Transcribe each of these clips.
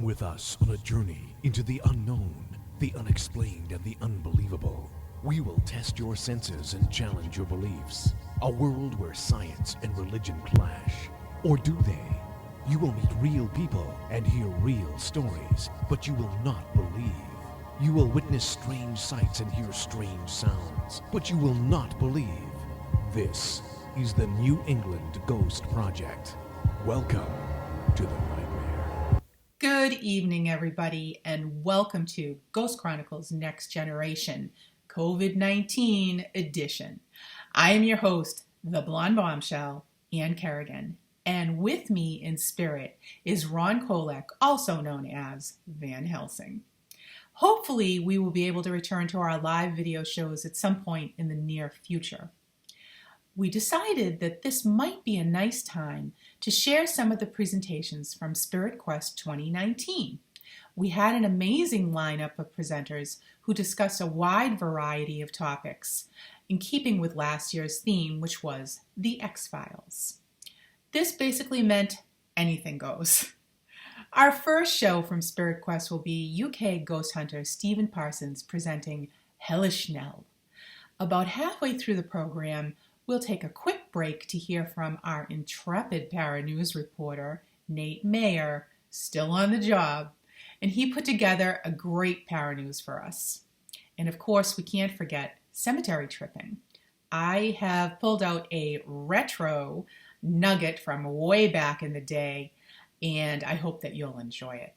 Come with us on a journey into the unknown, the unexplained, and the unbelievable. We will test your senses and challenge your beliefs. A world where science and religion clash. Or do they? You will meet real people and hear real stories, but you will not believe. You will witness strange sights and hear strange sounds, but you will not believe. This is the New England Ghost Project. Welcome to the nightmare. Good evening, everybody, and welcome to Ghost Chronicles Next Generation, COVID-19 edition. I am your host, the Blonde Bombshell, Ann Kerrigan, and with me in spirit is Ron Kolek, also known as Van Helsing. Hopefully, we will be able to return to our live video shows at some point in the near future. We decided that this might be a nice time to share some of the presentations from Spirit Quest 2019. We had an amazing lineup of presenters who discussed a wide variety of topics, in keeping with last year's theme, which was the X-Files. This basically meant anything goes. Our first show from Spirit Quest will be UK ghost hunter Steve Parsons presenting Hellish Nell. About halfway through the program, we'll take a quick break to hear from our intrepid paranews reporter, Nate Mayer, still on the job, and he put together a great paranews for us. And of course, we can't forget cemetery tripping. I have pulled out a retro nugget from way back in the day, and I hope that you'll enjoy it.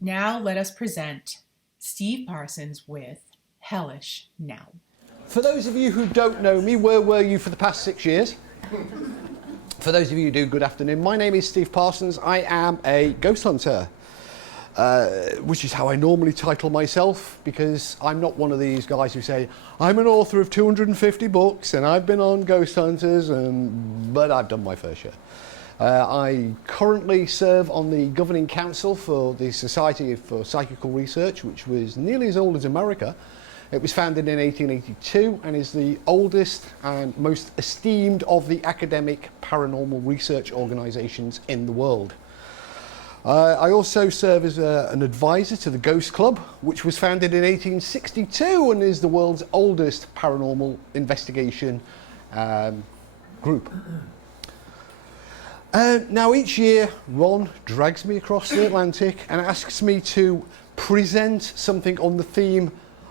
Now let us present Steve Parsons with Hellish Nell. For those of you who don't know me, where were you for the past 6 years? For those of you who do, good afternoon. My name is Steve Parsons. I am a ghost hunter, which is how I normally title myself, because I'm not one of these guys who say, I'm an author of 250 books and I've been on Ghost Hunters, but I've done my fair share. I currently serve on the governing council for the Society for Psychical Research, which was nearly as old as America. It was founded in 1882 and is the oldest and most esteemed of the academic paranormal research organisations in the world. I also serve as an advisor to the Ghost Club, which was founded in 1862 and is the world's oldest paranormal investigation group. Now each year, Ron drags me across the Atlantic and asks me to present something on the theme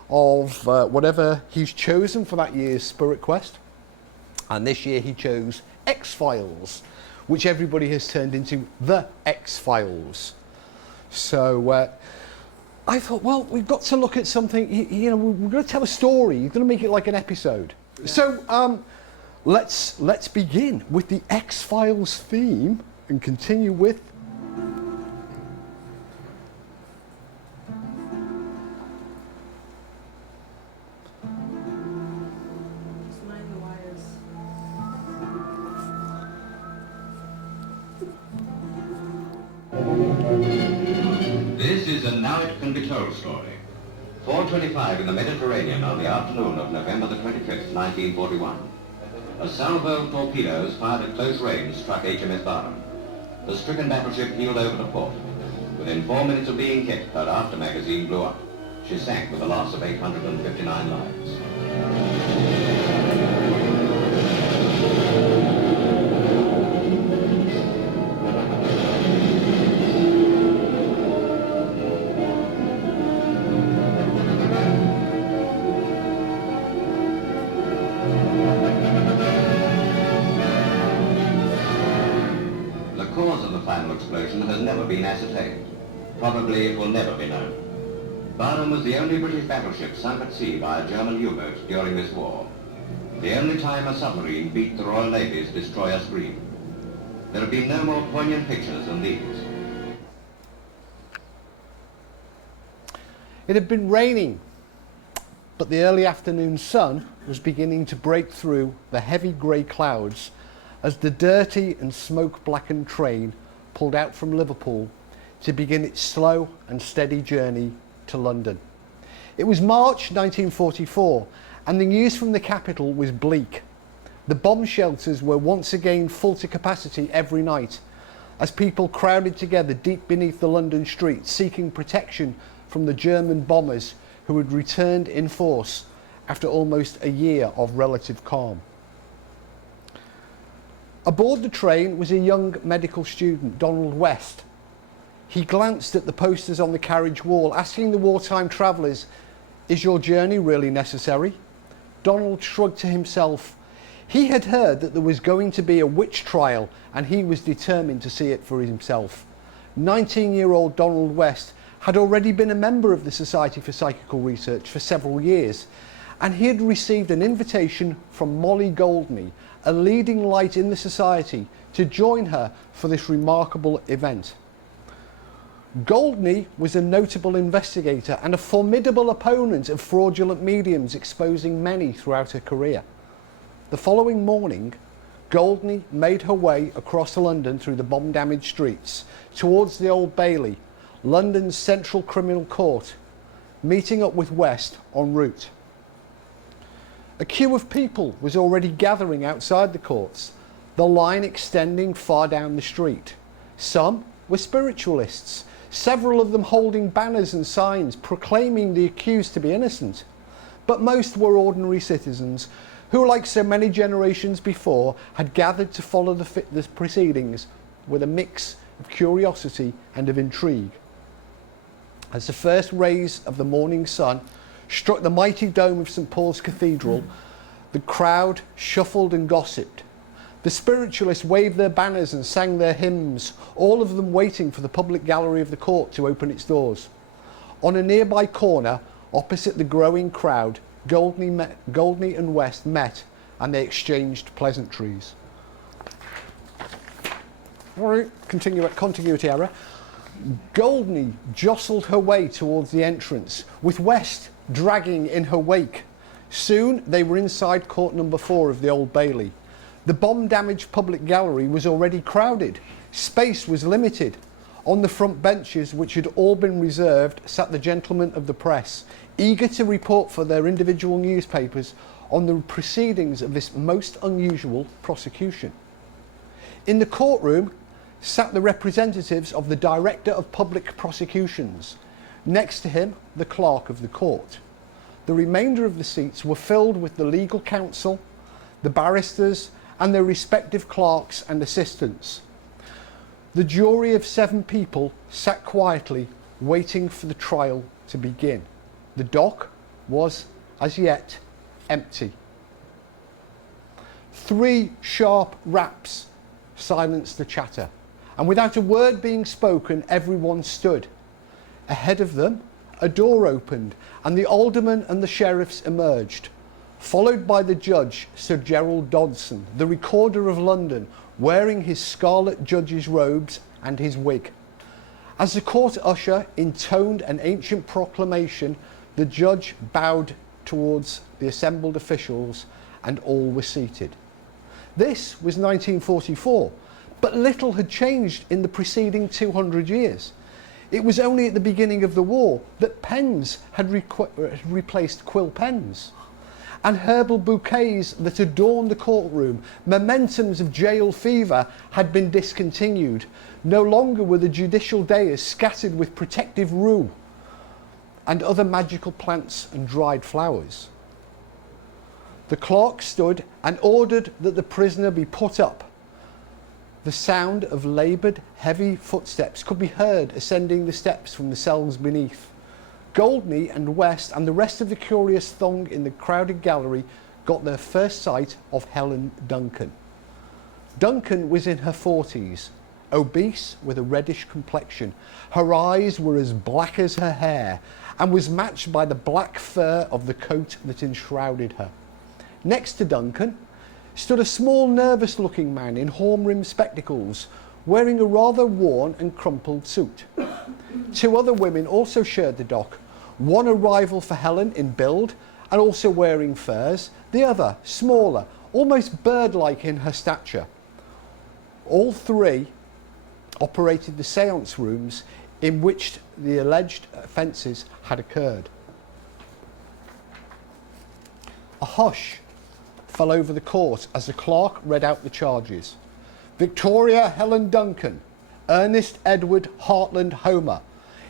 of whatever he's chosen for that year's Spirit Quest. And this year he chose X-Files, which everybody has turned into the X-Files. So I thought, well, we've got to look at something, you know, we're going to tell a story, you're going to make it like an episode. Yeah. So let's begin with the X-Files theme and continue with This is a Now It Can Be Told story. 4:25 in the Mediterranean on the afternoon of November the 25th, 1941. A salvo of torpedoes fired at close range struck HMS Barham. The stricken battleship heeled over the port. Within 4 minutes of being hit, her after magazine blew up. She sank with a loss of 859 lives. Explosion has never been ascertained. Probably it will never be known. Barham was the only British battleship sunk at sea by a German U-boat during this war. The only time a submarine beat the Royal Navy's destroyer scream. There have been no more poignant pictures than these. It had been raining, but the early afternoon sun was beginning to break through the heavy grey clouds as the dirty and smoke-blackened train pulled out from Liverpool to begin its slow and steady journey to London. It was March 1944 and the news from the capital was bleak. The bomb shelters were once again full to capacity every night. as people crowded together deep beneath the London streets, seeking protection from the German bombers who had returned in force after almost a year of relative calm. Aboard the train was a young medical student, Donald West. He glanced at the posters on the carriage wall, asking the wartime travellers, "Is your journey really necessary?" Donald shrugged to himself. He had heard that there was going to be a witch trial, and he was determined to see it for himself. 19-year-old Donald West had already been a member of the Society for Psychical Research for several years, and he had received an invitation from Molly Goldney, a leading light in the society, to join her for this remarkable event. Goldney was a notable investigator and a formidable opponent of fraudulent mediums, exposing many throughout her career. The following morning, Goldney made her way across London through the bomb-damaged streets towards the Old Bailey, London's central criminal court, meeting up with West en route. A queue of people was already gathering outside the courts, the line extending far down the street. Some were spiritualists, several of them holding banners and signs proclaiming the accused to be innocent. But most were ordinary citizens who, like so many generations before, had gathered to follow the proceedings with a mix of curiosity and of intrigue. As the first rays of the morning sun struck the mighty dome of St. Paul's Cathedral, the crowd shuffled and gossiped. The spiritualists waved their banners and sang their hymns, all of them waiting for the public gallery of the court to open its doors. On a nearby corner, opposite the growing crowd, Goldney and West met, and they exchanged pleasantries. All right, continuity error. Goldney jostled her way towards the entrance, with West dragging in her wake. Soon they were inside court number 4 of the Old Bailey. The bomb-damaged public gallery was already crowded. Space was limited. On the front benches, which had all been reserved, sat the gentlemen of the press, eager to report for their individual newspapers on the proceedings of this most unusual prosecution. In the courtroom sat the representatives of the Director of Public Prosecutions. Next to him, the clerk of the court. The remainder of the seats were filled with the legal counsel, the barristers, and their respective clerks and assistants. The jury of 7 people sat quietly, waiting for the trial to begin. The dock was, as yet, empty. 3 sharp raps silenced the chatter, and without a word being spoken, everyone stood. Ahead of them, a door opened, and the aldermen and the sheriffs emerged. Followed by the judge, Sir Gerald Dodson, the Recorder of London, wearing his scarlet judge's robes and his wig. As the court usher intoned an ancient proclamation, the judge bowed towards the assembled officials, and all were seated. This was 1944, but little had changed in the preceding 200 years. It was only at the beginning of the war that pens had replaced quill pens. And herbal bouquets that adorned the courtroom, mementos of jail fever, had been discontinued. No longer were the judicial dais scattered with protective rue and other magical plants and dried flowers. The clerk stood and ordered that the prisoner be put up. The sound of laboured, heavy footsteps could be heard ascending the steps from the cells beneath. Goldney and West and the rest of the curious throng in the crowded gallery got their first sight of Helen Duncan. Duncan was in her 40s, obese with a reddish complexion. Her eyes were as black as her hair and was matched by the black fur of the coat that enshrouded her. Next to Duncan stood a small, nervous-looking man in horn-rimmed spectacles, wearing a rather worn and crumpled suit. 2 other women also shared the dock, one a rival for Helen in build and also wearing furs, the other smaller, almost bird-like in her stature. All 3 operated the séance rooms in which the alleged offences had occurred. A hush fell over the court as the clerk read out the charges. Victoria Helen Duncan, Ernest Edward Hartland Homer,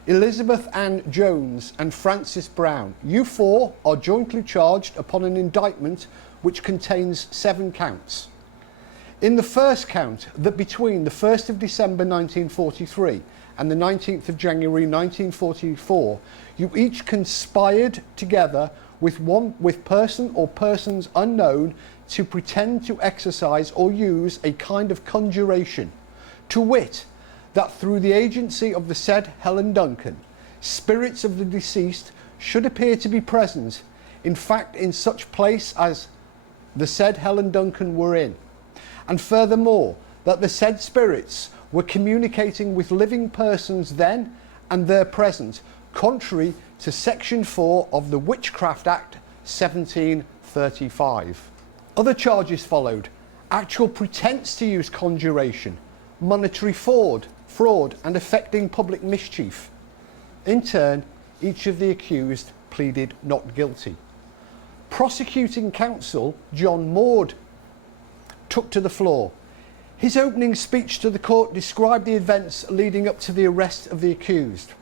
Elizabeth Ann Jones and Francis Brown. You four are jointly charged upon an indictment which contains 7 counts. In the first count, that between the 1st of December 1943 and the 19th of January 1944, you each conspired together with person or persons unknown to pretend to exercise or use a kind of conjuration, to wit, that through the agency of the said Helen Duncan, spirits of the deceased should appear to be present, in fact in such place as the said Helen Duncan were in, and furthermore, that the said spirits were communicating with living persons then and there present, contrary to Section 4 of the Witchcraft Act 1735. Other charges followed: actual pretence to use conjuration, monetary fraud and affecting public mischief. In turn, each of the accused pleaded not guilty. Prosecuting counsel John Maud took to the floor. His opening speech to the court described the events leading up to the arrest of the accused.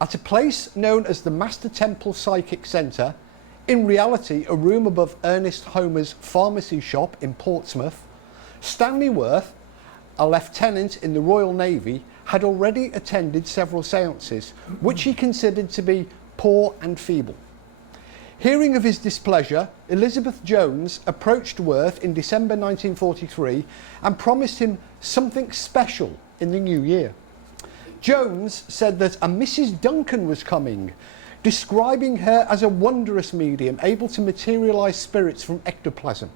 At a place known as the Master Temple Psychic Centre, in reality a room above Ernest Homer's pharmacy shop in Portsmouth, Stanley Worth, a lieutenant in the Royal Navy, had already attended several seances, which he considered to be poor and feeble. Hearing of his displeasure, Elizabeth Jones approached Worth in December 1943 and promised him something special in the new year. Jones said that a Mrs. Duncan was coming, describing her as a wondrous medium able to materialise spirits from ectoplasm.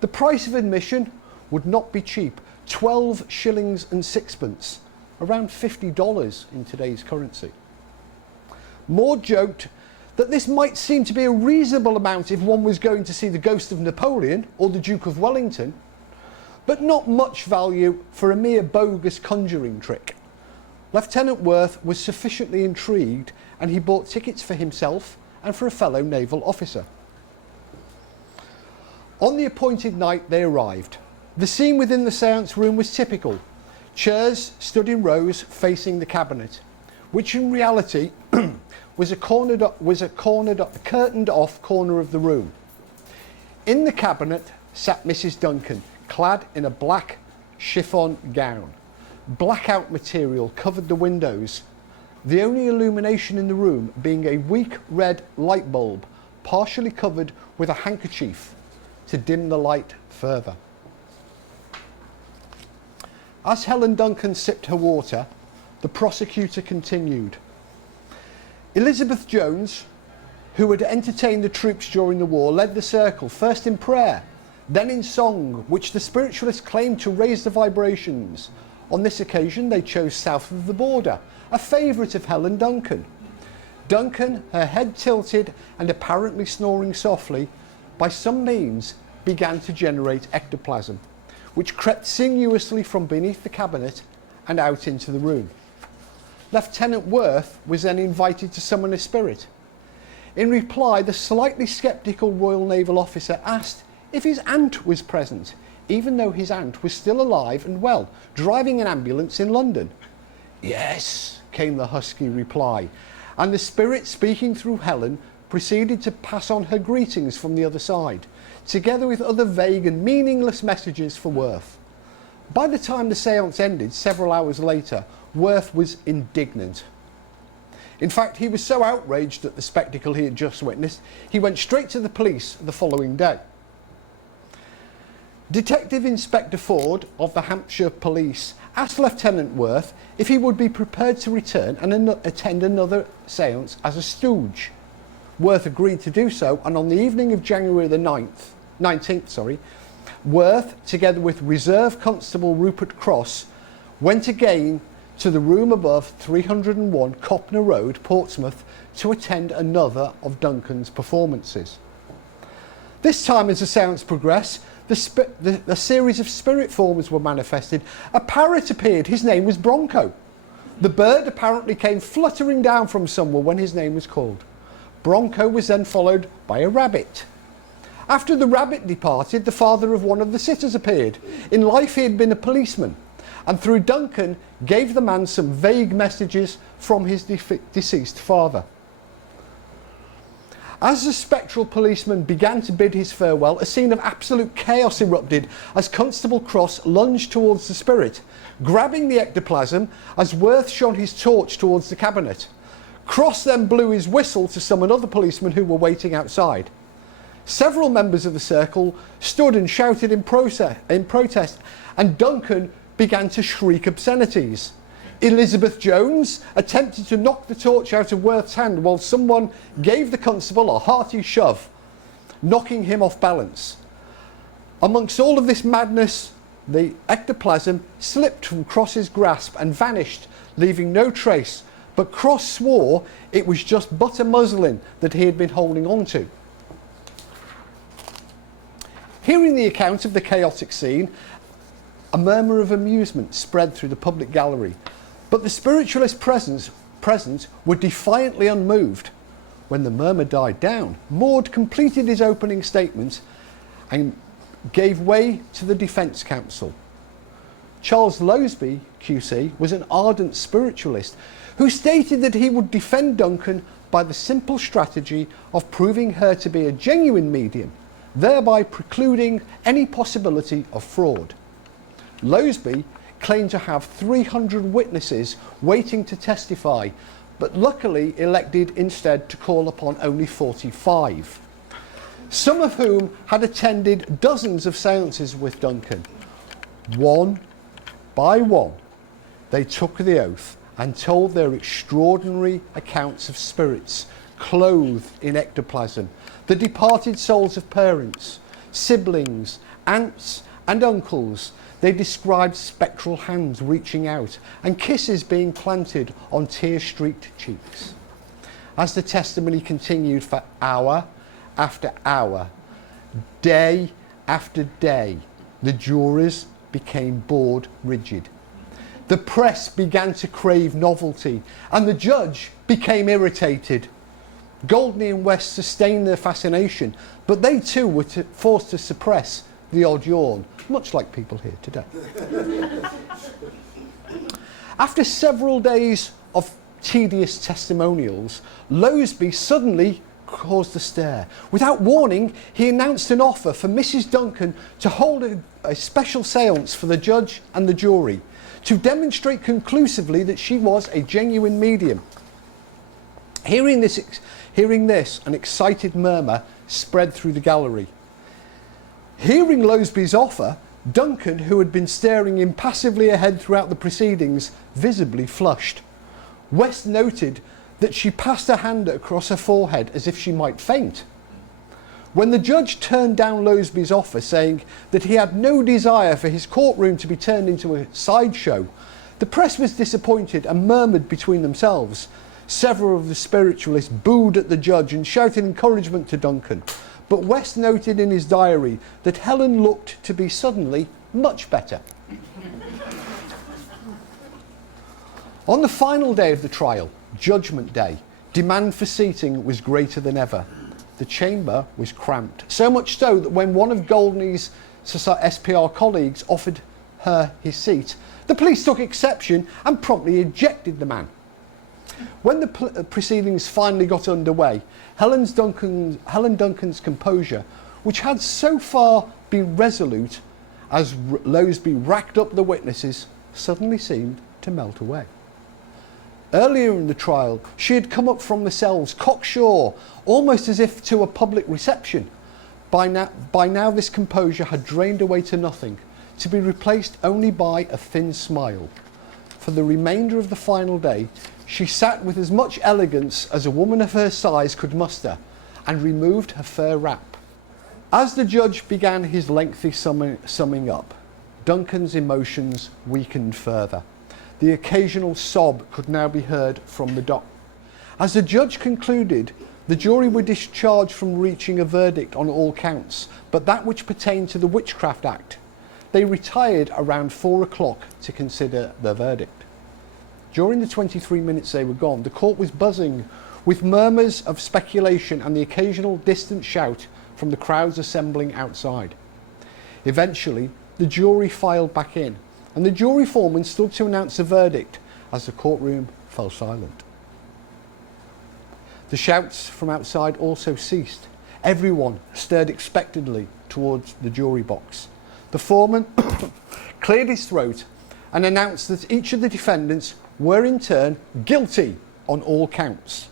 The price of admission would not be cheap, 12 shillings and sixpence, around $50 in today's currency. Moore joked that this might seem to be a reasonable amount if one was going to see the ghost of Napoleon or the Duke of Wellington, but not much value for a mere bogus conjuring trick. Lieutenant Worth was sufficiently intrigued and he bought tickets for himself and for a fellow naval officer. On the appointed night they arrived. The scene within the seance room was typical. Chairs stood in rows facing the cabinet, which in reality was a curtained off corner of the room. In the cabinet sat Mrs. Duncan, clad in a black chiffon gown. Blackout material covered the windows, the only illumination in the room being a weak red light bulb, partially covered with a handkerchief to dim the light further. As Helen Duncan sipped her water, the prosecutor continued. Elizabeth Jones, who had entertained the troops during the war, led the circle, first in prayer, then in song, which the spiritualists claimed to raise the vibrations. On this occasion, they chose south of the border, a favourite of Helen Duncan. Duncan, her head tilted and apparently snoring softly, by some means began to generate ectoplasm, which crept sinuously from beneath the cabinet and out into the room. Lieutenant Worth was then invited to summon a spirit. In reply, the slightly sceptical Royal Naval officer asked if his aunt was present, even though his aunt was still alive and well, driving an ambulance in London. Yes, came the husky reply, and the spirit, speaking through Helen, proceeded to pass on her greetings from the other side, together with other vague and meaningless messages for Worth. By the time the séance ended, several hours later, Worth was indignant. In fact, he was so outraged at the spectacle he had just witnessed, he went straight to the police the following day. Detective Inspector Ford of the Hampshire Police asked Lieutenant Worth if he would be prepared to return and attend another séance as a stooge. Worth agreed to do so, and on the evening of January the 19th, Worth, together with Reserve Constable Rupert Cross, went again to the room above 301 Copner Road, Portsmouth, to attend another of Duncan's performances. This time, as the séance progressed, a series of spirit forms were manifested. A parrot appeared. His name was Bronco. The bird apparently came fluttering down from somewhere when his name was called. Bronco was then followed by a rabbit. After the rabbit departed, the father of one of the sitters appeared. In life he had been a policeman. and through Duncan gave the man some vague messages from his deceased father. As the spectral policeman began to bid his farewell, a scene of absolute chaos erupted as Constable Cross lunged towards the spirit, grabbing the ectoplasm as Worth shone his torch towards the cabinet. Cross then blew his whistle to summon other policemen who were waiting outside. Several members of the circle stood and shouted in protest, and Duncan began to shriek obscenities. Elizabeth Jones attempted to knock the torch out of Worth's hand while someone gave the constable a hearty shove, knocking him off balance. Amongst all of this madness, the ectoplasm slipped from Cross's grasp and vanished, leaving no trace, but Cross swore it was just butter muslin that he had been holding on to. Hearing the account of the chaotic scene, a murmur of amusement spread through the public gallery, but the spiritualists present were defiantly unmoved. When the murmur died down, Maud completed his opening statement and gave way to the defence counsel. Charles Lowsby, QC, was an ardent spiritualist who stated that he would defend Duncan by the simple strategy of proving her to be a genuine medium, thereby precluding any possibility of fraud. Lowsby claimed to have 300 witnesses waiting to testify, but luckily elected instead to call upon only 45, some of whom had attended dozens of seances with Duncan. One by one, they took the oath and told their extraordinary accounts of spirits clothed in ectoplasm, the departed souls of parents, siblings, aunts and uncles. They described spectral hands reaching out and kisses being planted on tear-streaked cheeks. As the testimony continued for hour after hour, day after day, the jurors became bored rigid. The press began to crave novelty, and the judge became irritated. Goldney and West sustained their fascination, but they too were forced to suppress the odd yawn, much like people here today. After several days of tedious testimonials, Lowsby suddenly caused a stir. Without warning, he announced an offer for Mrs. Duncan to hold a special séance for the judge and the jury to demonstrate conclusively that she was a genuine medium. Hearing this, an excited murmur spread through the gallery. Hearing Lowsby's offer, Duncan, who had been staring impassively ahead throughout the proceedings, visibly flushed. West noted that she passed her hand across her forehead as if she might faint. When the judge turned down Lowsby's offer, saying that he had no desire for his courtroom to be turned into a sideshow, the press was disappointed and murmured between themselves. Several of the spiritualists booed at the judge and shouted encouragement to Duncan, but West noted in his diary that Helen looked to be suddenly much better. On the final day of the trial, Judgment Day, demand for seating was greater than ever. The chamber was cramped, so much so that when one of Goldney's SPR colleagues offered her his seat, the police took exception and promptly ejected the man. When the proceedings finally got underway, Helen Duncan's composure, which had so far been resolute as Lowsby racked up the witnesses, suddenly seemed to melt away. Earlier in the trial, she had come up from the cells, cocksure, almost as if to a public reception. By now this composure had drained away to nothing, to be replaced only by a thin smile. For the remainder of the final day, she sat with as much elegance as a woman of her size could muster, and removed her fur wrap. As the judge began his lengthy summing up, Duncan's emotions weakened further. The occasional sob could now be heard from the dock. As the judge concluded, the jury were discharged from reaching a verdict on all counts, but that which pertained to the Witchcraft Act. They retired around 4 o'clock to consider the verdict. During the 23 minutes they were gone, the court was buzzing with murmurs of speculation and the occasional distant shout from the crowds assembling outside. Eventually, the jury filed back in, and the jury foreman stood to announce the verdict as the courtroom fell silent. The shouts from outside also ceased. Everyone stared expectantly towards the jury box. The foreman cleared his throat and announced that each of the defendants were in turn guilty on all counts.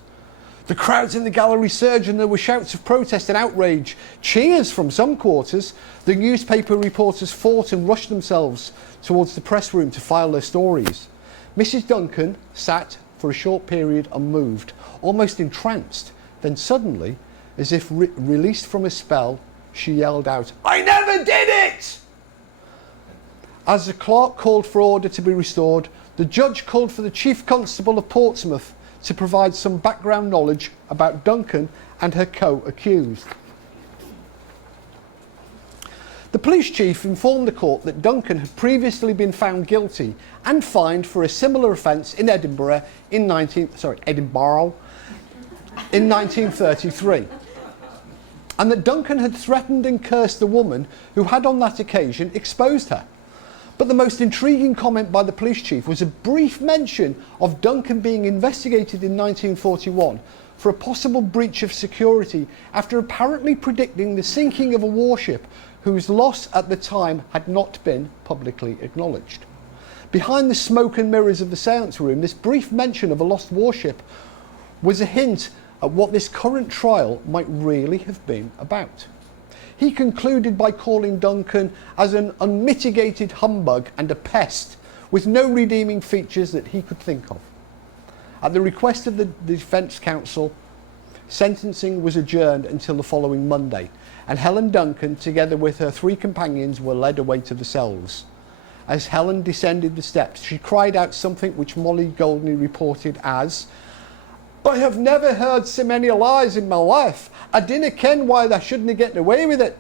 The crowds in the gallery surged and there were shouts of protest and outrage, cheers from some quarters. The newspaper reporters fought and rushed themselves towards the press room to file their stories. Mrs. Duncan sat for a short period unmoved, almost entranced. Then suddenly, as if released from a spell, she yelled out, "I never did it!" As the clerk called for order to be restored, the judge called for the Chief Constable of Portsmouth to provide some background knowledge about Duncan and her co-accused. The police chief informed the court that Duncan had previously been found guilty and fined for a similar offence in Edinburgh in 1933, and that Duncan had threatened and cursed the woman who had on that occasion exposed her. But the most intriguing comment by the police chief was a brief mention of Duncan being investigated in 1941 for a possible breach of security after apparently predicting the sinking of a warship whose loss at the time had not been publicly acknowledged. Behind the smoke and mirrors of the séance room, this brief mention of a lost warship was a hint at what this current trial might really have been about. He concluded by calling Duncan as an unmitigated humbug and a pest with no redeeming features that he could think of. At the request of the defence counsel, sentencing was adjourned until the following Monday, and Helen Duncan, together with her 3 companions, were led away to the cells. As Helen descended the steps, she cried out something which Molly Goldney reported as, "I have never heard so many lies in my life. I dinna ken why they shouldn't get away with it."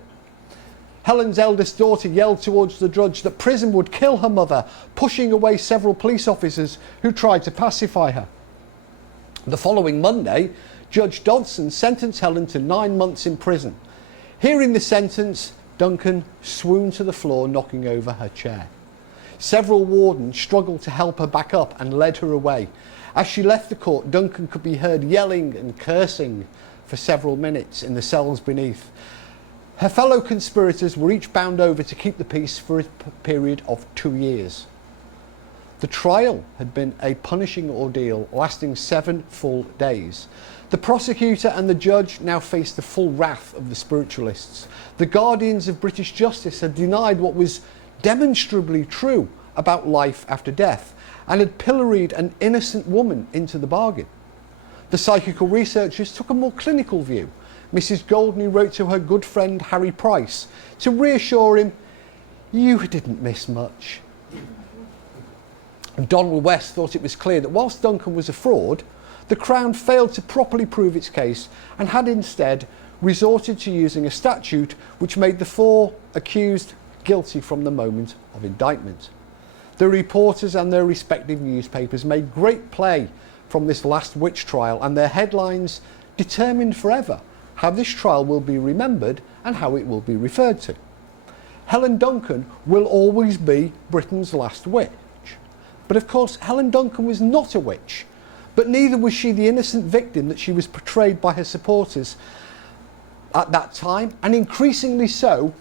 Helen's eldest daughter yelled towards the judge that prison would kill her mother, pushing away several police officers who tried to pacify her. The following Monday, Judge Dodson sentenced Helen to 9 months in prison. Hearing the sentence, Duncan swooned to the floor, knocking over her chair. Several wardens struggled to help her back up and led her away. As she left the court, Duncan could be heard yelling and cursing for several minutes in the cells beneath. Her fellow conspirators were each bound over to keep the peace for a period of 2 years. The trial had been a punishing ordeal lasting 7 full days. The prosecutor and the judge now faced the full wrath of the spiritualists. The guardians of British justice had denied what was demonstrably true about life after death and had pilloried an innocent woman into the bargain. The psychical researchers took a more clinical view. Mrs. Goldney wrote to her good friend Harry Price to reassure him, "You didn't miss much." Donald West thought it was clear that whilst Duncan was a fraud, the Crown failed to properly prove its case and had instead resorted to using a statute which made the 4 accused guilty from the moment of indictment. The reporters and their respective newspapers made great play from this last witch trial, and their headlines determined forever how this trial will be remembered and how it will be referred to. Helen Duncan will always be Britain's last witch. But of course, Helen Duncan was not a witch, but neither was she the innocent victim that she was portrayed by her supporters at that time, and increasingly so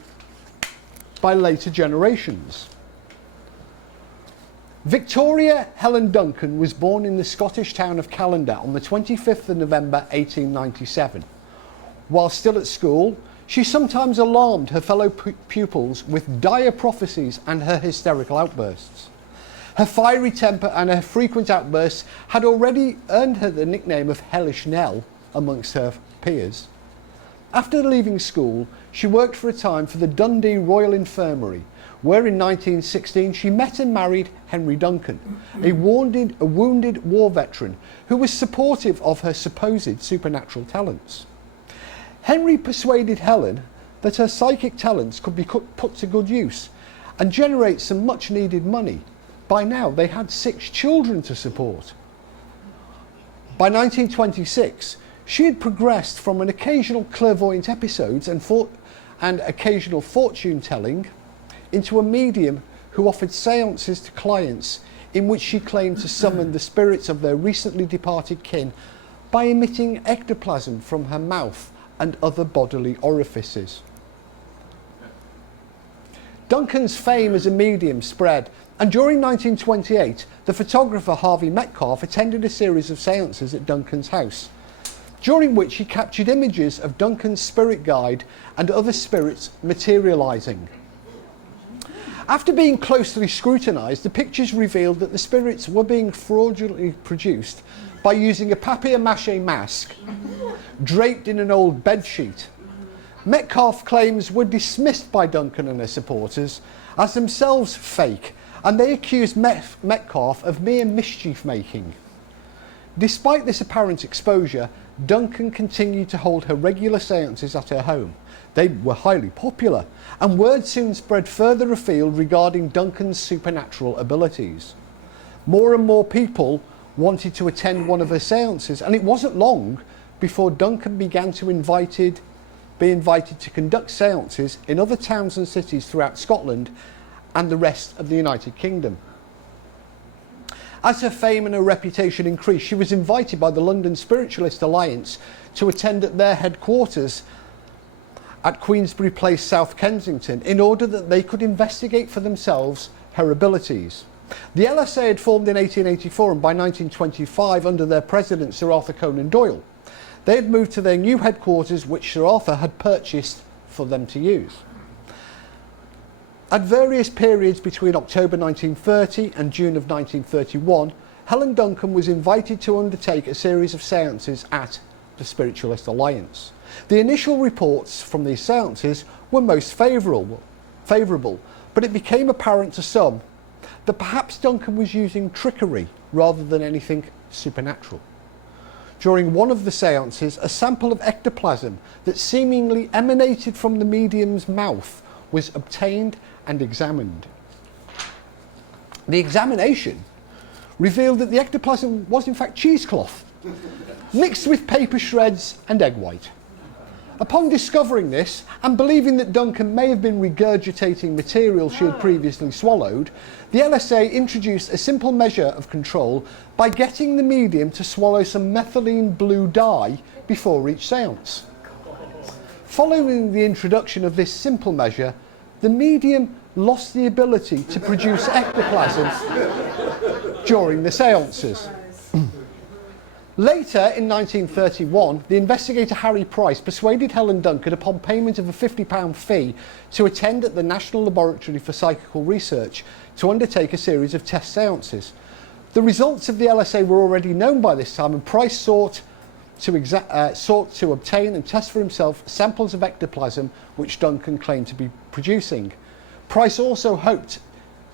by later generations. Victoria Helen Duncan was born in the Scottish town of Callander on the 25th of November 1897. While still at school, she sometimes alarmed her fellow pupils with dire prophecies and her hysterical outbursts. Her fiery temper and her frequent outbursts had already earned her the nickname of Hellish Nell amongst her peers. After leaving school, she worked for a time for the Dundee Royal Infirmary, where in 1916 she met and married Henry Duncan, a wounded war veteran who was supportive of her supposed supernatural talents. Henry persuaded Helen that her psychic talents could be put to good use and generate some much needed money. By now they had 6 children to support. By 1926, she had progressed from an occasional clairvoyant episodes and occasional fortune telling into a medium who offered seances to clients in which she claimed to summon the spirits of their recently departed kin by emitting ectoplasm from her mouth and other bodily orifices. Duncan's fame as a medium spread, and during 1928, the photographer Harvey Metcalf attended a series of seances at Duncan's house, during which he captured images of Duncan's spirit guide and other spirits materialising. After being closely scrutinised, the pictures revealed that the spirits were being fraudulently produced by using a papier-mâché mask draped in an old bedsheet. Metcalf claims were dismissed by Duncan and her supporters as themselves fake, and they accused Metcalf of mere mischief making. Despite this apparent exposure, Duncan continued to hold her regular seances at her home. They were highly popular, and word soon spread further afield regarding Duncan's supernatural abilities. More and more people wanted to attend one of her seances, and it wasn't long before Duncan began to be invited to conduct seances in other towns and cities throughout Scotland and the rest of the United Kingdom. As her fame and her reputation increased, she was invited by the London Spiritualist Alliance to attend at their headquarters at Queensberry Place, South Kensington, in order that they could investigate for themselves her abilities. The LSA had formed in 1884, and by 1925, under their president, Sir Arthur Conan Doyle, they had moved to their new headquarters, which Sir Arthur had purchased for them to use. At various periods between October 1930 and June of 1931, Helen Duncan was invited to undertake a series of seances at the Spiritualist Alliance. The initial reports from these seances were most favourable, but it became apparent to some that perhaps Duncan was using trickery rather than anything supernatural. During one of the seances, a sample of ectoplasm that seemingly emanated from the medium's mouth was obtained and examined. The examination revealed that the ectoplasm was in fact cheesecloth, mixed with paper shreds and egg white. Upon discovering this, and believing that Duncan may have been regurgitating material she had previously swallowed, the LSA introduced a simple measure of control by getting the medium to swallow some methylene blue dye before each seance. Following the introduction of this simple measure, the medium lost the ability to produce ectoplasm during the seances. Later, in 1931, the investigator Harry Price persuaded Helen Duncan, upon payment of a £50 fee, to attend at the National Laboratory for Psychical Research to undertake a series of test seances. The results of the LSA were already known by this time, and Price sought to obtain and test for himself samples of ectoplasm which Duncan claimed to be producing. Price also hoped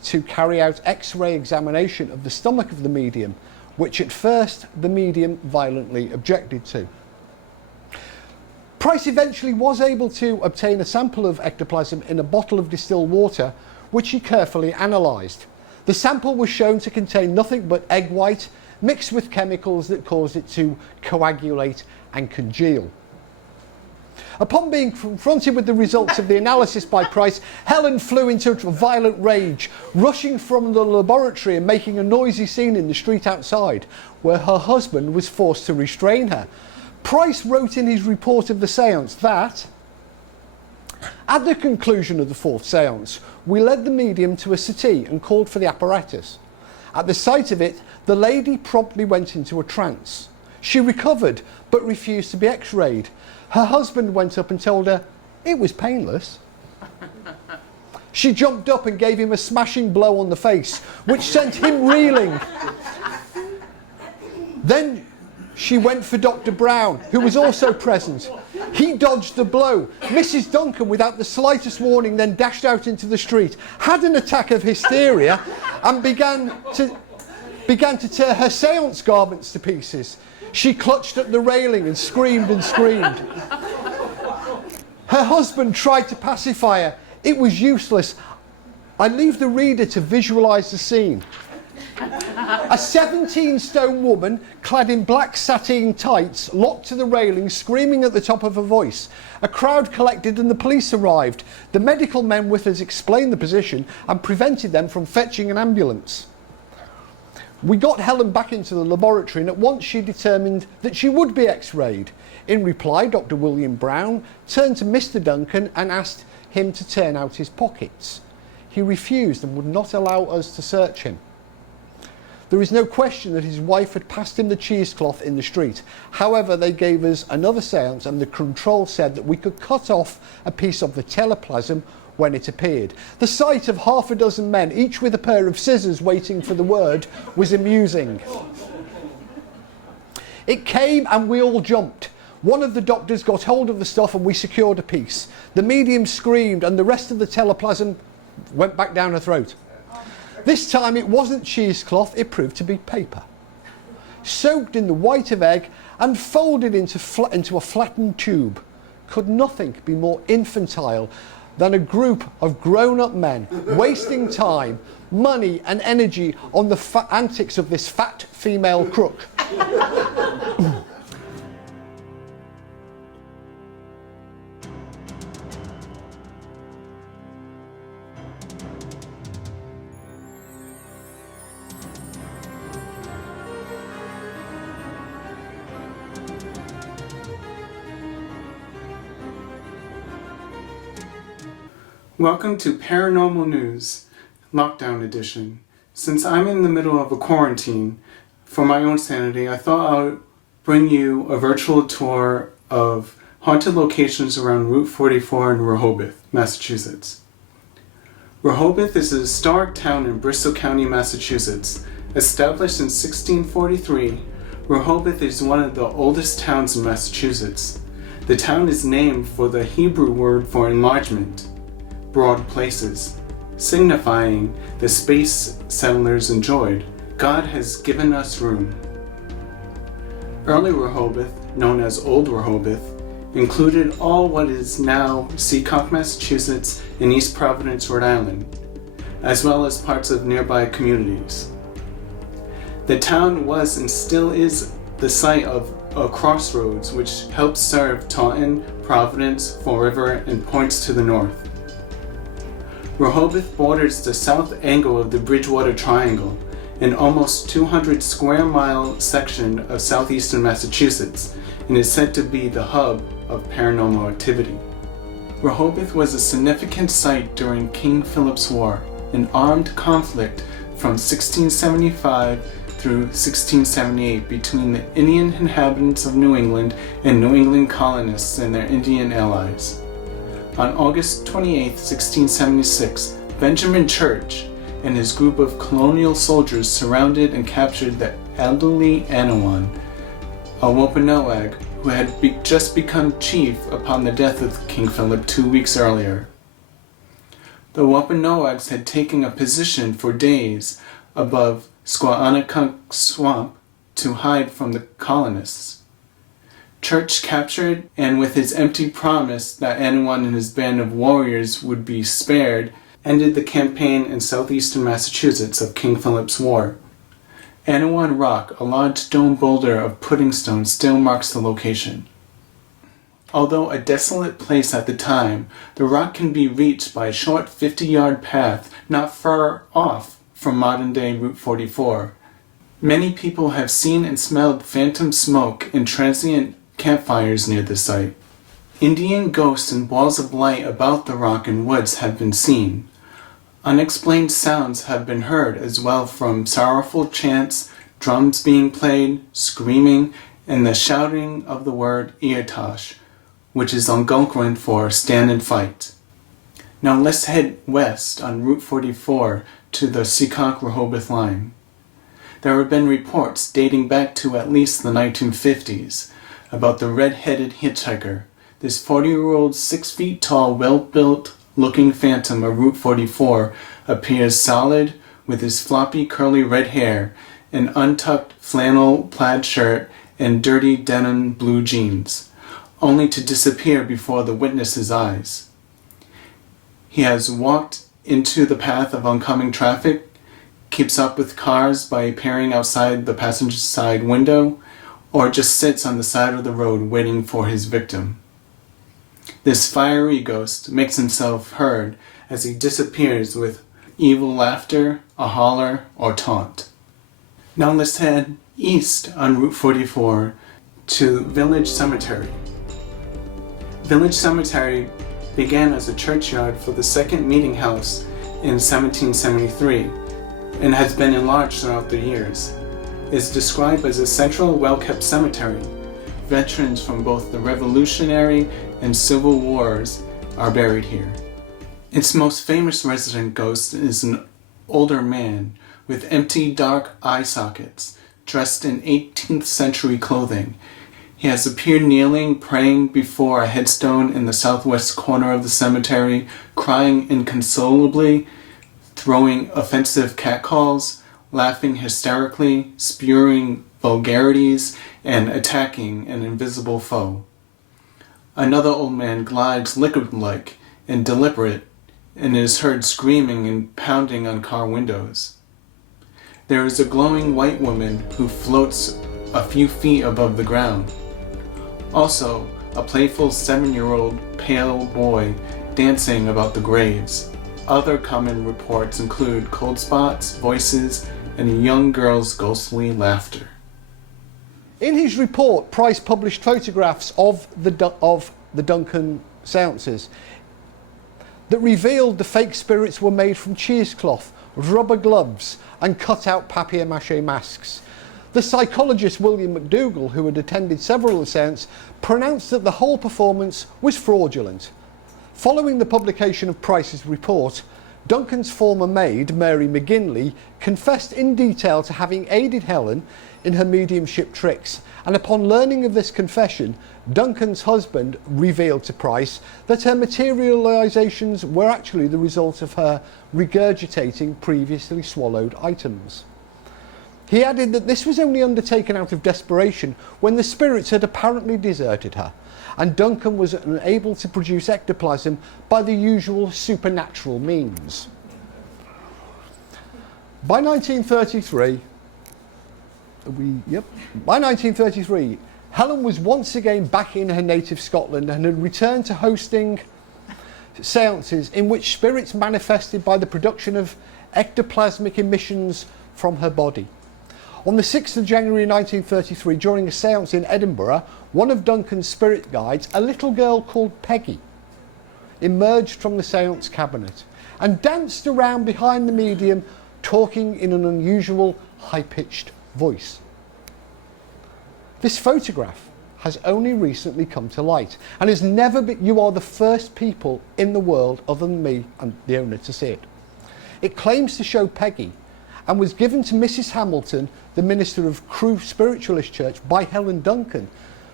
to carry out X-ray examination of the stomach of the medium, which at first the medium violently objected to. Price eventually was able to obtain a sample of ectoplasm in a bottle of distilled water, which he carefully analysed. The sample was shown to contain nothing but egg white, mixed with chemicals that caused it to coagulate and congeal. Upon being confronted with the results of the analysis by Price, Helen flew into a violent rage, rushing from the laboratory and making a noisy scene in the street outside, where her husband was forced to restrain her. Price wrote in his report of the séance that, at the conclusion of the fourth séance, we led the medium to a settee and called for the apparatus. At the sight of it, the lady promptly went into a trance. She recovered, but refused to be x-rayed. Her husband went up and told her it was painless. She jumped up and gave him a smashing blow on the face, which sent him reeling. Then she went for Dr. Brown, who was also present. He dodged the blow. Mrs. Duncan, without the slightest warning, then dashed out into the street, had an attack of hysteria, and began to tear her séance garments to pieces. She clutched at the railing and screamed and screamed. Her husband tried to pacify her. It was useless. I leave the reader to visualise the scene. A 17-stone woman, clad in black sateen tights, locked to the railing, screaming at the top of her voice. A crowd collected and the police arrived. The medical men with us explained the position and prevented them from fetching an ambulance. We got Helen back into the laboratory and at once she determined that she would be x-rayed. In reply, Dr. William Brown turned to Mr. Duncan and asked him to turn out his pockets. He refused and would not allow us to search him. There is no question that his wife had passed him the cheesecloth in the street. However, they gave us another séance and the control said that we could cut off a piece of the teleplasm when it appeared. The sight of half a dozen men, each with a pair of scissors waiting for the word, was amusing. It came and we all jumped. One of the doctors got hold of the stuff and we secured a piece. The medium screamed and the rest of the teleplasm went back down her throat. This time it wasn't cheesecloth, it proved to be paper. Soaked in the white of egg and folded into a flattened tube. Could nothing be more infantile than a group of grown-up men wasting time, money and energy on the antics of this fat female crook? Welcome to Paranormal News, Lockdown Edition. Since I'm in the middle of a quarantine, for my own sanity, I thought I would bring you a virtual tour of haunted locations around Route 44 in Rehoboth, Massachusetts. Rehoboth is a historic town in Bristol County, Massachusetts. Established in 1643, Rehoboth is one of the oldest towns in Massachusetts. The town is named for the Hebrew word for enlargement, broad places, signifying the space settlers enjoyed. God has given us room. Early Rehoboth, known as Old Rehoboth, included all what is now Seacock, Massachusetts, and East Providence, Rhode Island, as well as parts of nearby communities. The town was and still is the site of a crossroads which helps serve Taunton, Providence, Fall River, and points to the north. Rehoboth borders the south angle of the Bridgewater Triangle, an almost 200 square mile section of southeastern Massachusetts, and is said to be the hub of paranormal activity. Rehoboth was a significant site during King Philip's War, an armed conflict from 1675 through 1678 between the Indian inhabitants of New England and New England colonists and their Indian allies. On August 28, 1676, Benjamin Church and his group of colonial soldiers surrounded and captured the elderly Anawan, a Wampanoag who had just become chief upon the death of King Philip 2 weeks earlier. The Wampanoags had taken a position for days above Squanakunk Swamp to hide from the colonists. Church captured, and with his empty promise that Anawan and his band of warriors would be spared, ended the campaign in southeastern Massachusetts of King Philip's War. Anawan Rock, a large stone boulder of pudding stone, still marks the location. Although a desolate place at the time, the rock can be reached by a short 50-yard path not far off from modern-day Route 44. Many people have seen and smelled phantom smoke and transient campfires near the site. Indian ghosts and balls of light about the rock and woods have been seen. Unexplained sounds have been heard as well, from sorrowful chants, drums being played, screaming, and the shouting of the word Eotosh, which is Algonquin for stand and fight. Now let's head west on Route 44 to the Seacock-Rehoboth line. There have been reports dating back to at least the 1950s about the red-headed hitchhiker. This 40-year-old, 6 feet tall, well-built looking phantom of Route 44 appears solid with his floppy curly red hair, an untucked flannel plaid shirt, and dirty denim blue jeans, only to disappear before the witness's eyes. He has walked into the path of oncoming traffic, keeps up with cars by appearing outside the passenger side window, or just sits on the side of the road waiting for his victim. This fiery ghost makes himself heard as he disappears with evil laughter, a holler, or taunt. Now let's head east on Route 44 to Village Cemetery. Village Cemetery began as a churchyard for the second meeting house in 1773 and has been enlarged throughout the years. It's described as a central, well-kept cemetery. Veterans from both the Revolutionary and Civil Wars are buried here. Its most famous resident ghost is an older man with empty dark eye sockets, dressed in 18th century clothing. He has appeared kneeling, praying before a headstone in the southwest corner of the cemetery, crying inconsolably, throwing offensive catcalls, laughing hysterically, spewing vulgarities, and attacking an invisible foe. Another old man glides liquid-like and deliberate, and is heard screaming and pounding on car windows. There is a glowing white woman who floats a few feet above the ground. Also, a playful 7-year-old pale boy dancing about the graves. Other common reports include cold spots, voices, and a young girl's ghostly laughter. In his report, Price published photographs of the Duncan seances that revealed the fake spirits were made from cheesecloth, rubber gloves, and cut-out papier-mâché masks. The psychologist William McDougall, who had attended several of the seances, pronounced that the whole performance was fraudulent. Following the publication of Price's report, Duncan's former maid, Mary McGinley, confessed in detail to having aided Helen in her mediumship tricks, and upon learning of this confession, Duncan's husband revealed to Price that her materializations were actually the result of her regurgitating previously swallowed items. He added that this was only undertaken out of desperation when the spirits had apparently deserted her, and Duncan was unable to produce ectoplasm by the usual supernatural means. By 1933, Helen was once again back in her native Scotland and had returned to hosting seances in which spirits manifested by the production of ectoplasmic emissions from her body. On the 6th of January 1933, during a seance in Edinburgh, one of Duncan's spirit guides, a little girl called Peggy, emerged from the seance cabinet and danced around behind the medium, talking in an unusual, high-pitched voice. This photograph has only recently come to light and has never been. You are the first people in the world, other than me and the owner, to see it. It claims to show Peggy and was given to Mrs. Hamilton, the minister of Crewe Spiritualist Church, by Helen Duncan,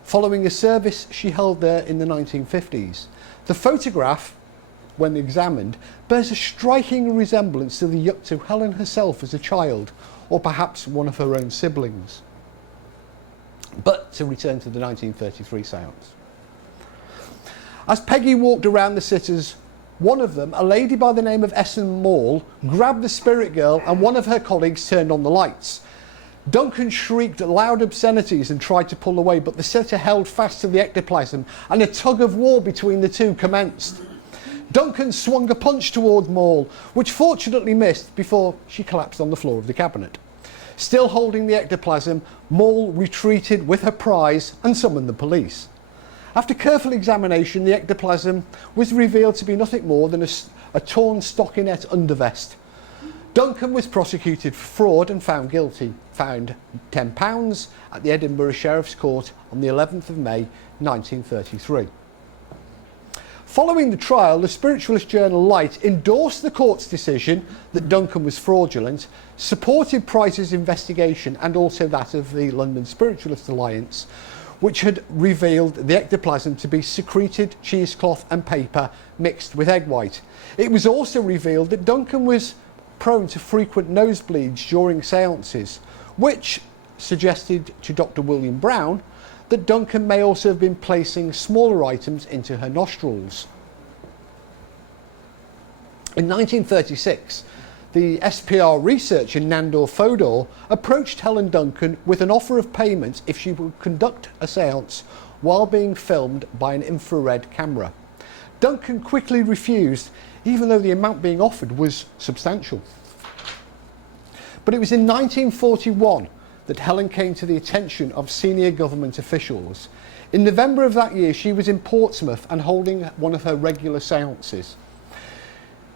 following a service she held there in the 1950s. The photograph, when examined, bears a striking resemblance to Helen herself as a child, or perhaps one of her own siblings. But to return to the 1933 seance. As Peggy walked around the sitters, one of them, a lady by the name of Essen Maule, grabbed the spirit girl and one of her colleagues turned on the lights. Duncan shrieked loud obscenities and tried to pull away, but the sitter held fast to the ectoplasm and a tug of war between the two commenced. Duncan swung a punch towards Maule, which fortunately missed before she collapsed on the floor of the cabinet. Still holding the ectoplasm, Maule retreated with her prize and summoned the police. After careful examination, the ectoplasm was revealed to be nothing more than a torn stockinette undervest. Duncan was prosecuted for fraud and found guilty, fined £10 at the Edinburgh Sheriff's Court on the 11th of May 1933. Following the trial, the spiritualist journal Light endorsed the court's decision that Duncan was fraudulent, supported Price's investigation and also that of the London Spiritualist Alliance, which had revealed the ectoplasm to be secreted cheesecloth and paper mixed with egg white. It was also revealed that Duncan was prone to frequent nosebleeds during seances, which suggested to Dr. William Brown that Duncan may also have been placing smaller items into her nostrils. In 1936, the SPR researcher Nandor Fodor approached Helen Duncan with an offer of payment if she would conduct a séance while being filmed by an infrared camera. Duncan quickly refused, even though the amount being offered was substantial. But it was in 1941 that Helen came to the attention of senior government officials. In November of that year, she was in Portsmouth and holding one of her regular séances.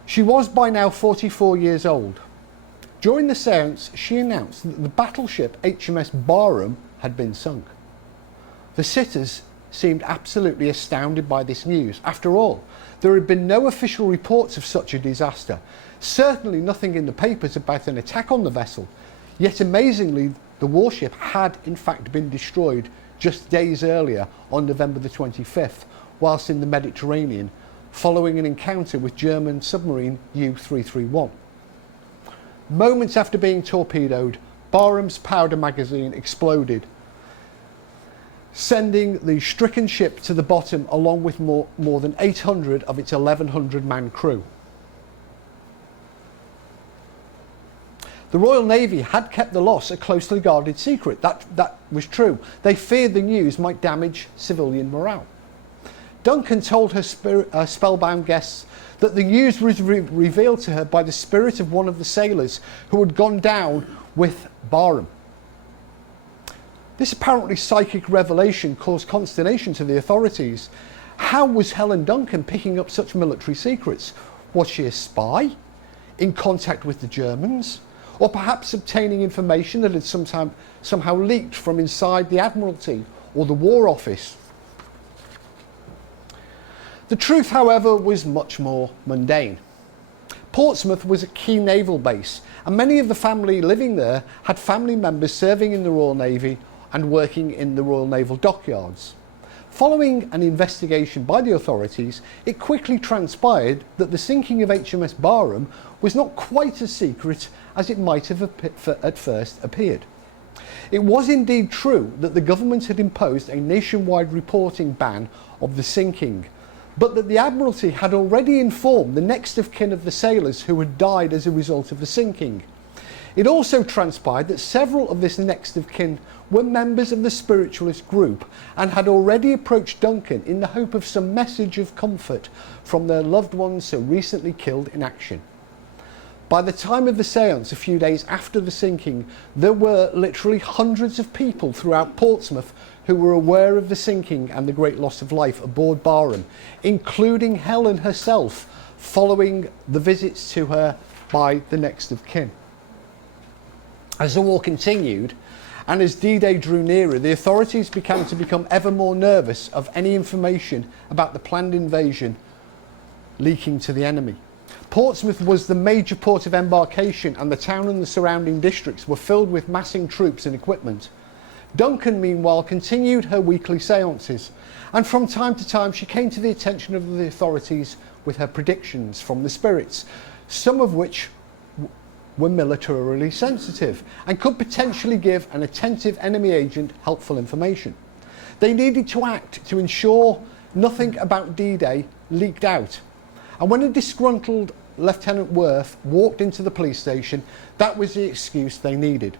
She was by now 44 years old. During the séance, she announced that the battleship HMS Barham had been sunk. The sitters seemed absolutely astounded by this news. After all, there had been no official reports of such a disaster, certainly nothing in the papers about an attack on the vessel. Yet amazingly, the warship had in fact been destroyed just days earlier on November the 25th, whilst in the Mediterranean, following an encounter with German submarine U-331. Moments after being torpedoed, Barham's powder magazine exploded, sending the stricken ship to the bottom along with more than 800 of its 1,100-man crew. The Royal Navy had kept the loss a closely guarded secret. That was true. They feared the news might damage civilian morale. Duncan told her spellbound guests that the news was revealed to her by the spirit of one of the sailors who had gone down with Barham. This apparently psychic revelation caused consternation to the authorities. How was Helen Duncan picking up such military secrets? Was she a spy? In contact with the Germans? Or perhaps obtaining information that had somehow leaked from inside the Admiralty or the War Office? The truth, however, was much more mundane. Portsmouth was a key naval base, and many of the family living there had family members serving in the Royal Navy and working in the Royal Naval Dockyards. Following an investigation by the authorities, it quickly transpired that the sinking of HMS Barham was not quite as secret as it might have at first appeared. It was indeed true that the government had imposed a nationwide reporting ban of the sinking, but that the Admiralty had already informed the next of kin of the sailors who had died as a result of the sinking. It also transpired that several of this next of kin were members of the spiritualist group and had already approached Duncan in the hope of some message of comfort from their loved ones so recently killed in action. By the time of the séance, a few days after the sinking, there were literally hundreds of people throughout Portsmouth who were aware of the sinking and the great loss of life aboard Barham, including Helen herself, following the visits to her by the next of kin. As the war continued, and as D-Day drew nearer, the authorities began to become ever more nervous of any information about the planned invasion leaking to the enemy. Portsmouth was the major port of embarkation, and the town and the surrounding districts were filled with massing troops and equipment. Duncan, meanwhile, continued her weekly séances, and from time to time she came to the attention of the authorities with her predictions from the spirits, some of which were militarily sensitive and could potentially give an attentive enemy agent helpful information. They needed to act to ensure nothing about D-Day leaked out. And when a disgruntled Lieutenant Worth walked into the police station, that was the excuse they needed.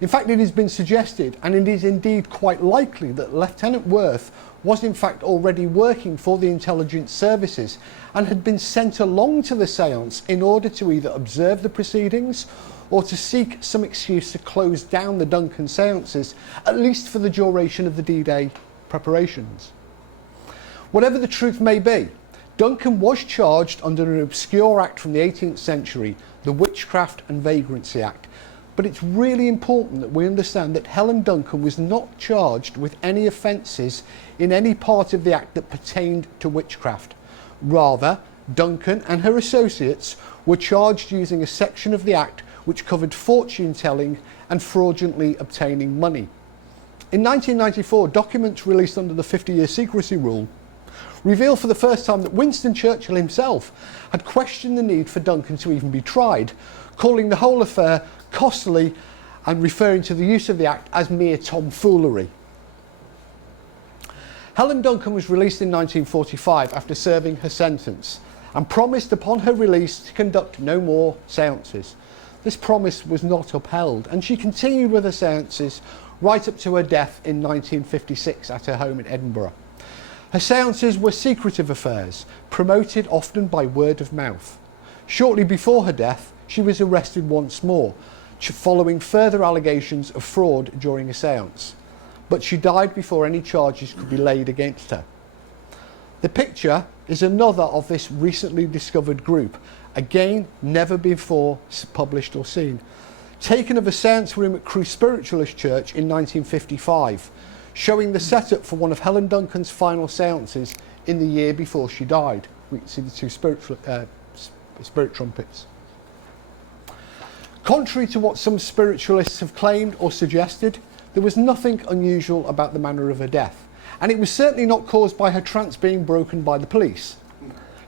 In fact, it has been suggested, and it is indeed quite likely, that Lieutenant Worth was in fact already working for the intelligence services and had been sent along to the séance in order to either observe the proceedings or to seek some excuse to close down the Duncan séances, at least for the duration of the D-Day preparations. Whatever the truth may be, Duncan was charged under an obscure act from the 18th century, the Witchcraft and Vagrancy Act. But it's really important that we understand that Helen Duncan was not charged with any offences in any part of the act that pertained to witchcraft. Rather, Duncan and her associates were charged using a section of the act which covered fortune telling and fraudulently obtaining money. In 1994, documents released under the 50-year secrecy rule revealed for the first time that Winston Churchill himself had questioned the need for Duncan to even be tried, calling the whole affair costly and referring to the use of the act as mere tomfoolery. Helen Duncan was released in 1945 after serving her sentence, and promised upon her release to conduct no more seances. This promise was not upheld, and she continued with her seances right up to her death in 1956 at her home in Edinburgh. Her seances were secretive affairs, promoted often by word of mouth. Shortly before her death, she was arrested once more, following further allegations of fraud during a seance. But she died before any charges could be laid against her. The picture is another of this recently discovered group, again never before published or seen, taken of a seance room at Crewe Spiritualist Church in 1955, showing the setup for one of Helen Duncan's final seances in the year before she died. We can see the two spirit trumpets. Contrary to what some spiritualists have claimed or suggested, there was nothing unusual about the manner of her death, and it was certainly not caused by her trance being broken by the police.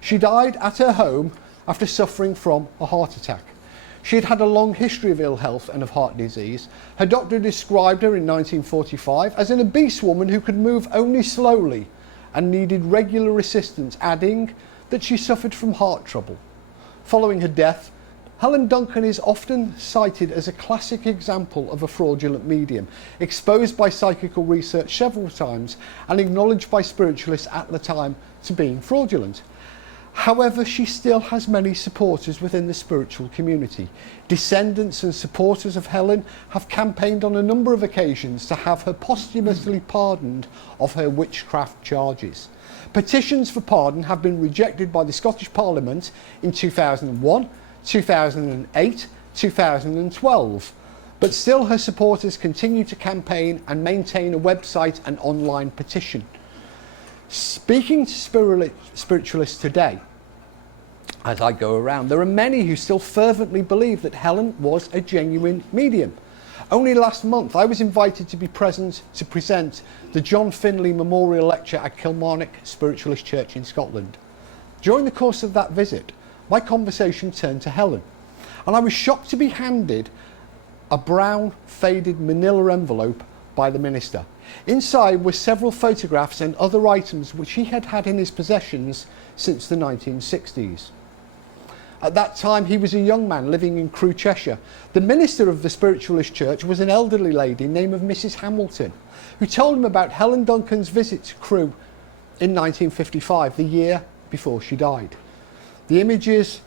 She died at her home after suffering from a heart attack. She had had a long history of ill health and of heart disease. Her doctor described her in 1945 as an obese woman who could move only slowly and needed regular assistance, adding that she suffered from heart trouble. Following her death, Helen Duncan is often cited as a classic example of a fraudulent medium, exposed by psychical research several times and acknowledged by spiritualists at the time to being fraudulent. However, she still has many supporters within the spiritual community. Descendants and supporters of Helen have campaigned on a number of occasions to have her posthumously pardoned of her witchcraft charges. Petitions for pardon have been rejected by the Scottish Parliament in 2001, 2008, 2012. But still her supporters continue to campaign and maintain a website and online petition. Speaking to spiritualists today, as I go around, there are many who still fervently believe that Helen was a genuine medium. Only last month I was invited to be present to present the John Finlay Memorial Lecture at Kilmarnock Spiritualist Church in Scotland. During the course of that visit, my conversation turned to Helen, and I was shocked to be handed a brown faded manila envelope by the minister. Inside were several photographs and other items which he had had in his possessions since the 1960s. At that time he was a young man living in Crewe, Cheshire. The minister of the Spiritualist Church was an elderly lady named Mrs. Hamilton, who told him about Helen Duncan's visit to Crewe in 1955, the year before she died. The images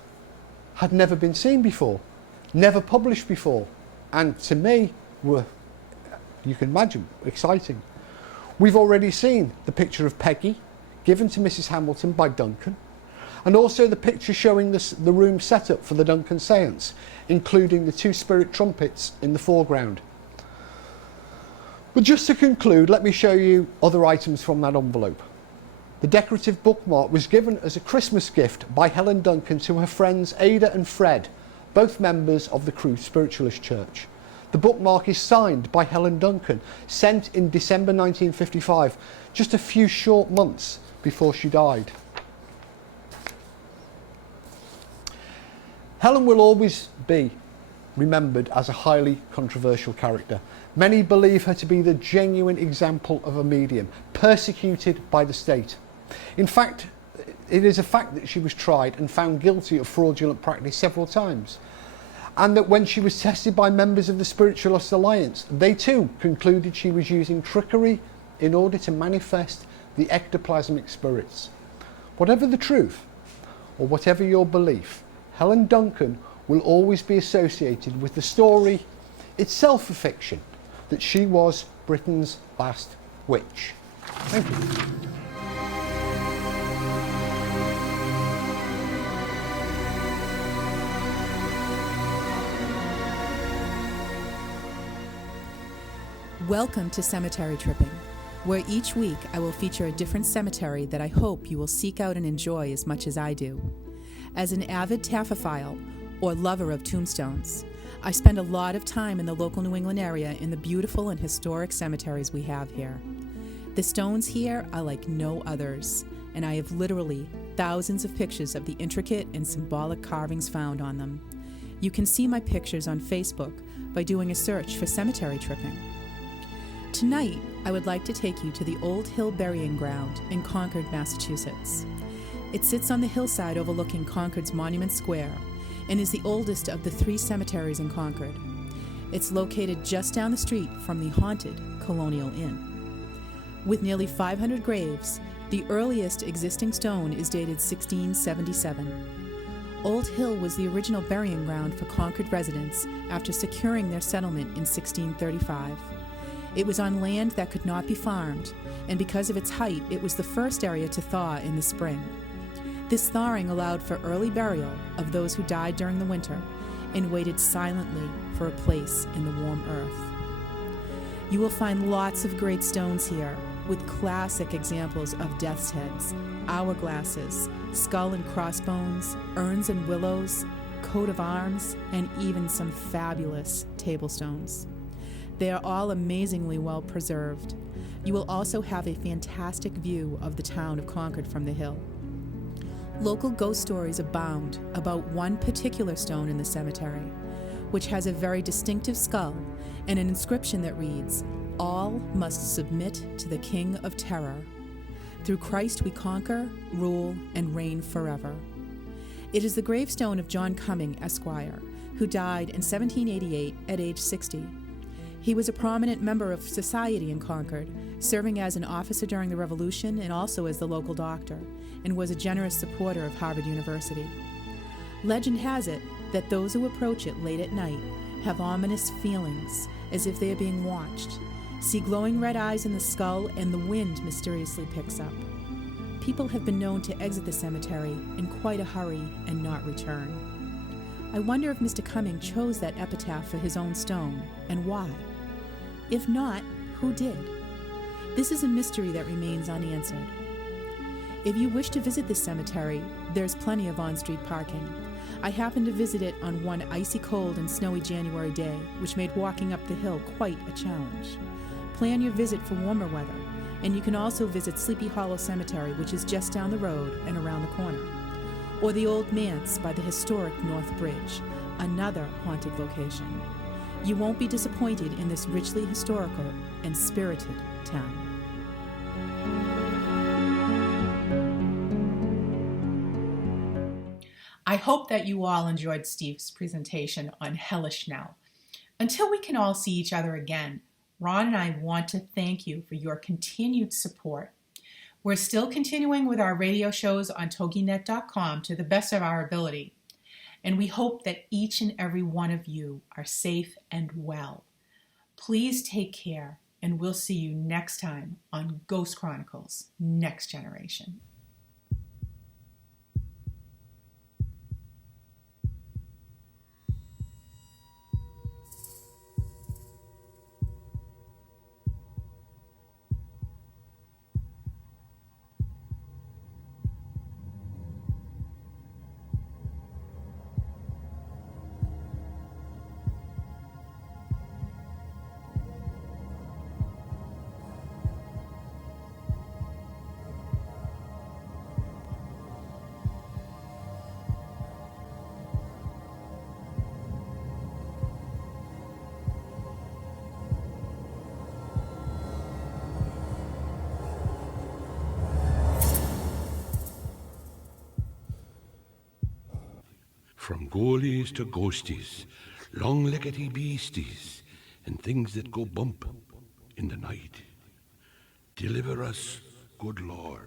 had never been seen before, never published before, and to me were, you can imagine, exciting. We've already seen the picture of Peggy given to Mrs. Hamilton by Duncan, and also the picture showing the room setup for the Duncan seance, including the two spirit trumpets in the foreground. But just to conclude, let me show you other items from that envelope. The decorative bookmark was given as a Christmas gift by Helen Duncan to her friends Ada and Fred, both members of the Crewe Spiritualist Church. The bookmark is signed by Helen Duncan, sent in December 1955, just a few short months before she died. Helen will always be remembered as a highly controversial character. Many believe her to be the genuine example of a medium, persecuted by the state. In fact, it is a fact that she was tried and found guilty of fraudulent practice several times, and that when she was tested by members of the Spiritualist Alliance, they too concluded she was using trickery in order to manifest the ectoplasmic spirits. Whatever the truth, or whatever your belief, Helen Duncan will always be associated with the story, itself a fiction, that she was Britain's last witch. Thank you. Welcome to Cemetery Tripping, where each week I will feature a different cemetery that I hope you will seek out and enjoy as much as I do. As an avid taphophile, or lover of tombstones, I spend a lot of time in the local New England area in the beautiful and historic cemeteries we have here. The stones here are like no others, and I have literally thousands of pictures of the intricate and symbolic carvings found on them. You can see my pictures on Facebook by doing a search for Cemetery Tripping. Tonight, I would like to take you to the Old Hill Burying Ground in Concord, Massachusetts. It sits on the hillside overlooking Concord's Monument Square and is the oldest of the 3 cemeteries in Concord. It's located just down the street from the haunted Colonial Inn. With nearly 500 graves, the earliest existing stone is dated 1677. Old Hill was the original burying ground for Concord residents after securing their settlement in 1635. It was on land that could not be farmed, and because of its height, it was the first area to thaw in the spring. This thawing allowed for early burial of those who died during the winter and waited silently for a place in the warm earth. You will find lots of great stones here, with classic examples of death's heads, hourglasses, skull and crossbones, urns and willows, coat of arms, and even some fabulous table stones. They are all amazingly well preserved. You will also have a fantastic view of the town of Concord from the hill. Local ghost stories abound about one particular stone in the cemetery, which has a very distinctive skull and an inscription that reads, "All must submit to the King of Terror. Through Christ we conquer, rule, and reign forever." It is the gravestone of John Cumming, Esquire, who died in 1788 at age 60. He was a prominent member of society in Concord, serving as an officer during the Revolution and also as the local doctor, and was a generous supporter of Harvard University. Legend has it that those who approach it late at night have ominous feelings, as if they are being watched, see glowing red eyes in the skull, and the wind mysteriously picks up. People have been known to exit the cemetery in quite a hurry and not return. I wonder if Mr. Cumming chose that epitaph for his own stone, and why. If not, who did? This is a mystery that remains unanswered. If you wish to visit this cemetery, there's plenty of on-street parking. I happened to visit it on one icy cold and snowy January day, which made walking up the hill quite a challenge. Plan your visit for warmer weather, and you can also visit Sleepy Hollow Cemetery, which is just down the road and around the corner, or the Old Manse by the historic North Bridge, another haunted location. You won't be disappointed in this richly historical and spirited town. I hope that you all enjoyed Steve's presentation on Hellish Nell. Until we can all see each other again, Ron and I want to thank you for your continued support. We're still continuing with our radio shows on toginet.com to the best of our ability, and we hope that each and every one of you are safe and well. Please take care, and we'll see you next time on Ghost Chronicles Next Generation. From ghoulies to ghosties, long-leggedy beasties, and things that go bump in the night. Deliver us, good Lord.